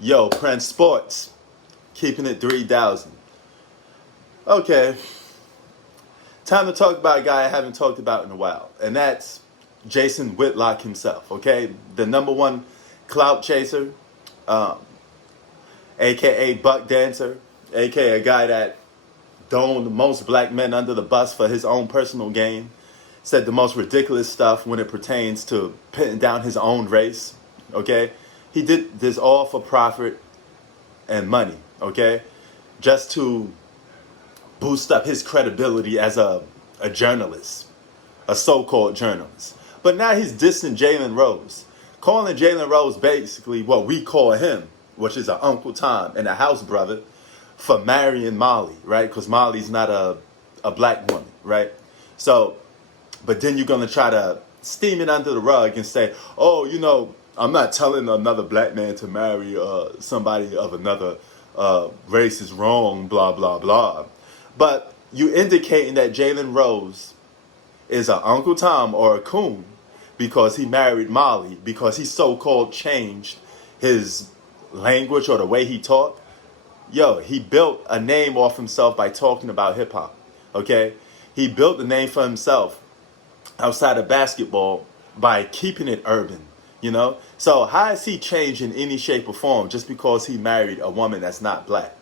Yo, Prince Sports, keeping it 3,000. Okay, time to talk about a guy I haven't talked about in a while, and that's Jason Whitlock himself. Okay, the number one clout chaser, um, aka Buck Dancer, aka a guy that thrown most black men under the bus for his own personal gain, said the most ridiculous stuff when it pertains to pitting down his own race. Okay, he did this all for profit and money. Okay, just to boost up his credibility as a journalist, a so-called journalist. But now he's dissing Jalen Rose, calling Jalen Rose basically what we call him, which is an Uncle Tom and a house brother, for marrying Molly, right? Because Molly's not a black woman, right? So, but then you're going to try to steam it under the rug and say, oh, I'm not telling another black man to marry somebody of another race is wrong, blah, blah, blah. But you indicating that Jalen Rose is an Uncle Tom or a coon because he married Molly, because he so-called changed his language or the way he talked. Yo, he built a name off himself by talking about hip-hop, okay? He built a name for himself outside of basketball by keeping it urban, So how has he changed in any shape or form just because he married a woman that's not black?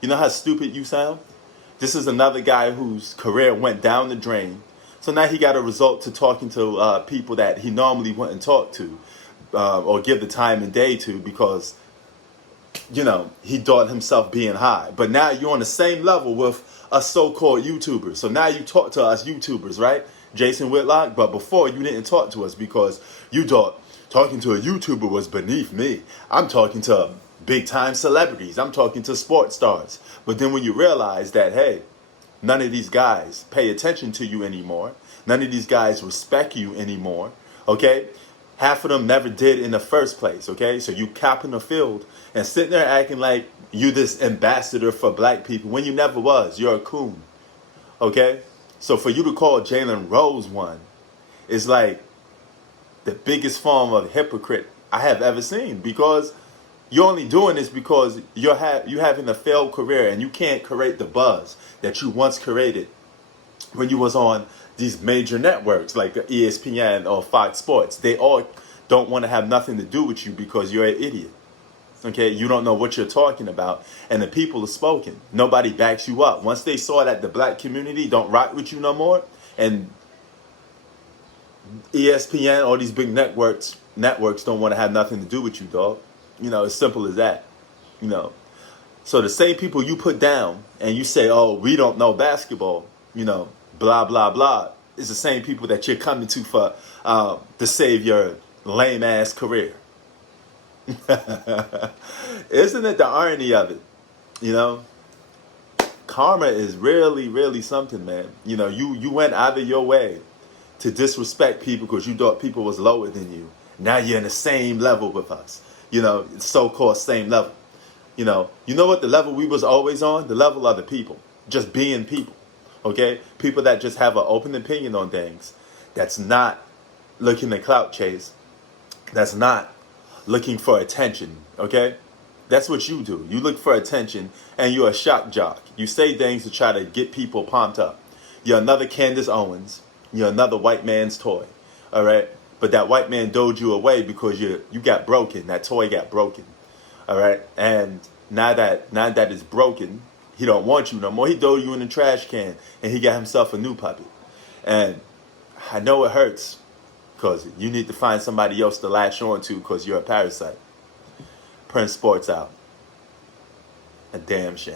You know how stupid you sound? This is another guy whose career went down the drain. So now he got a result to talking to people that he normally wouldn't talk to or give the time and day to because, he thought himself being high. But now you're on the same level with a so-called YouTuber. So now you talk to us YouTubers, right? Jason Whitlock. But before you didn't talk to us because you thought talking to a YouTuber was beneath me. I'm talking to big time celebrities. I'm talking to sports stars. But then when you realize that, hey, none of these guys pay attention to you anymore. None of these guys respect you anymore. Okay? Half of them never did in the first place. Okay? So you capping the field and sitting there acting like you this ambassador for black people when you never was. You're a coon. Okay? So for you to call Jalen Rose one is like the biggest form of hypocrite I have ever seen, because you're only doing this because you having a failed career and you can't create the buzz that you once created when you was on these major networks like the ESPN or Fox Sports. They all don't want to have nothing to do with you because you're an idiot. Okay, you don't know what you're talking about, and the people are spoken. Nobody backs you up. Once they saw that the black community don't rock with you no more, and ESPN, all these big networks don't want to have nothing to do with you, dog. As simple as that. So the same people you put down and you say, oh, we don't know basketball, blah, blah, blah, is the same people that you're coming to for to save your lame ass career. Isn't it the irony of it? Karma is really, really something, man. You went out of your way to disrespect people because you thought people was lower than you. Now you're in the same level with us. So-called same level. You know what the level we was always on? The level of the people. Just being people. Okay? People that just have an open opinion on things. That's not looking to clout chase. That's not looking for attention. Okay? That's what you do. You look for attention and you're a shock jock. You say things to try to get people pumped up. You're another Candace Owens. You're another white man's toy. All right? But that white man doled you away because you got broken. That toy got broken. All right? And now that it's broken, he don't want you no more. He doled you in the trash can and he got himself a new puppet. And I know it hurts because you need to find somebody else to latch on to because you're a parasite. Prince Sports out. A damn shame.